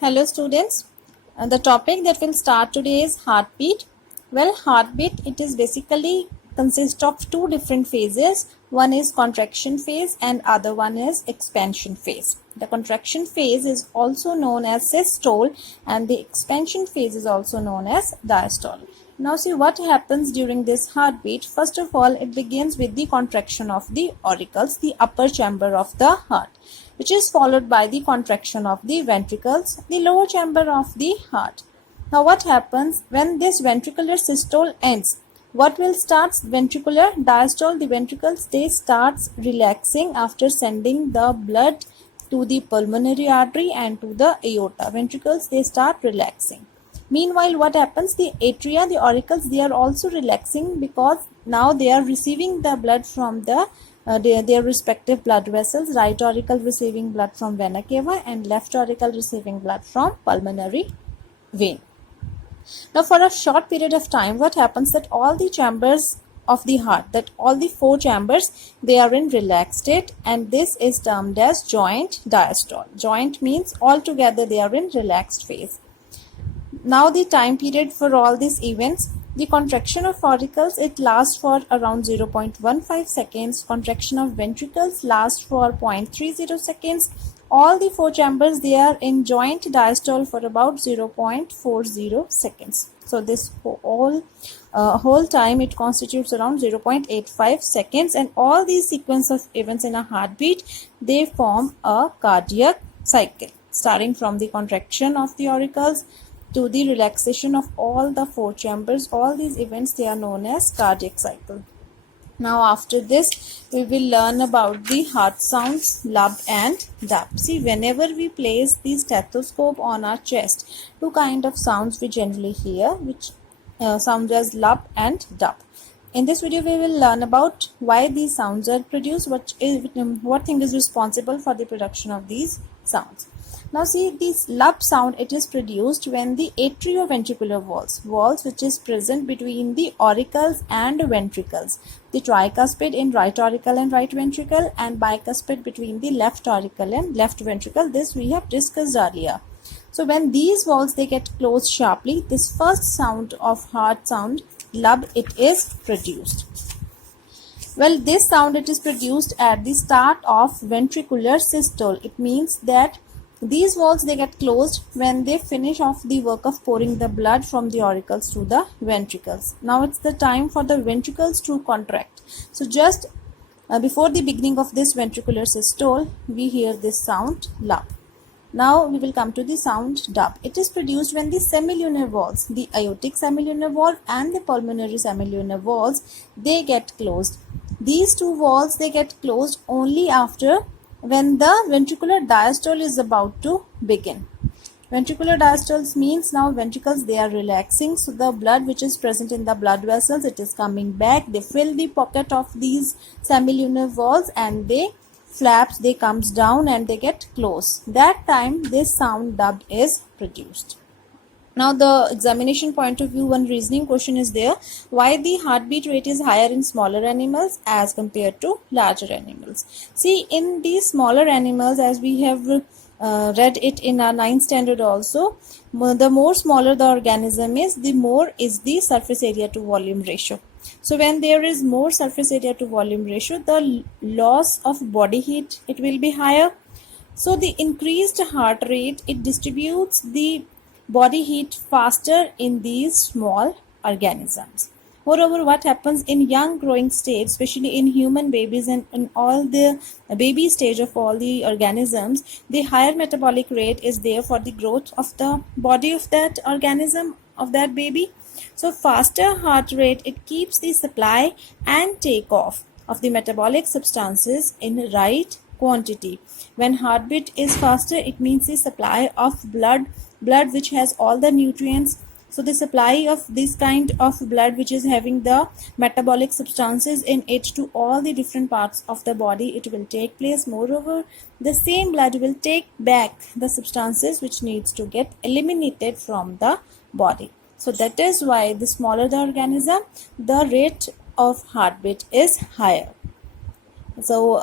Hello students, the topic that will start today is heartbeat. Well, heartbeat, it is basically consists of two different phases. One is contraction phase and other one is expansion phase. The contraction phase is also known as systole and the expansion phase is also known as diastole. Now see what happens during this heartbeat. First of all, it begins with the contraction of the auricles, the upper chamber of the heart, which is followed by the contraction of the ventricles, the lower chamber of the heart. Now what happens when this ventricular systole ends? What will start? Ventricular diastole. The ventricles, they starts relaxing after sending the blood to the pulmonary artery and to the aorta. Ventricles, they start relaxing. Meanwhile, what happens? The atria, the auricles, they are also relaxing because now they are receiving the blood from their respective blood vessels. Right auricle receiving blood from vena cava and left auricle receiving blood from pulmonary vein. Now for a short period of time, what happens that all the chambers of the heart, that all the four chambers, they are in relaxed state, and this is termed as joint diastole. Joint means all together they are in relaxed phase. Now the time period for all these events, the contraction of auricles, it lasts for around 0.15 seconds. Contraction of ventricles lasts for 0.30 seconds. All the four chambers, they are in joint diastole for about 0.40 seconds. So this whole time it constitutes around 0.85 seconds, and all these sequence of events in a heartbeat, they form a cardiac cycle, starting from the contraction of the auricles to the relaxation of all the four chambers. All these events, they are known as cardiac cycle. Now after this, we will learn about the heart sounds, lub and dub. See, whenever we place the stethoscope on our chest, two kind of sounds we generally hear, which sound as lub and dub. In this video, we will learn about why these sounds are produced, what thing is responsible for the production of these sounds. Now see, this lub sound, it is produced when the atrioventricular walls which is present between the auricles and ventricles, the tricuspid in right auricle and right ventricle, and bicuspid between the left auricle and left ventricle, this we have discussed earlier. So when these walls, they get closed sharply, this first sound of heart sound, lub, it is produced. Well, this sound, it is produced at the start of ventricular systole. It means that these walls, they get closed when they finish off the work of pouring the blood from the auricles to the ventricles. Now it's the time for the ventricles to contract. So just before the beginning of this ventricular systole, we hear this sound lub. Now we will come to the sound dub. It is produced when the semilunar walls, the aortic semilunar valve and the pulmonary semilunar walls, they get closed. These two walls, they get closed only after when the ventricular diastole is about to begin. Ventricular diastole means now ventricles, they are relaxing, so the blood which is present in the blood vessels, it is coming back. They fill the pocket of these semilunar walls and they flaps, they comes down and they get closed. That time this sound dub is produced. Now the examination point of view, one reasoning question is there: why the heartbeat rate is higher in smaller animals as compared to larger animals? See, in these smaller animals, as we have read it in our 9th standard also, the more smaller the organism is, the more is the surface area to volume ratio. So when there is more surface area to volume ratio, the loss of body heat, it will be higher. So the increased heart rate, it distributes the body heat faster in these small organisms. Moreover, what happens in young growing stage, especially in human babies and in all the baby stage of all the organisms, the higher metabolic rate is there for the growth of the body of that organism, of that baby. So faster heart rate, it keeps the supply and takeoff of the metabolic substances in right quantity. When heartbeat is faster, it means the supply of blood which has all the nutrients. So the supply of this kind of blood which is having the metabolic substances in it to all the different parts of the body, it will take place. Moreover, the same blood will take back the substances which needs to get eliminated from the body. So that is why the smaller the organism, the rate of heartbeat is higher. So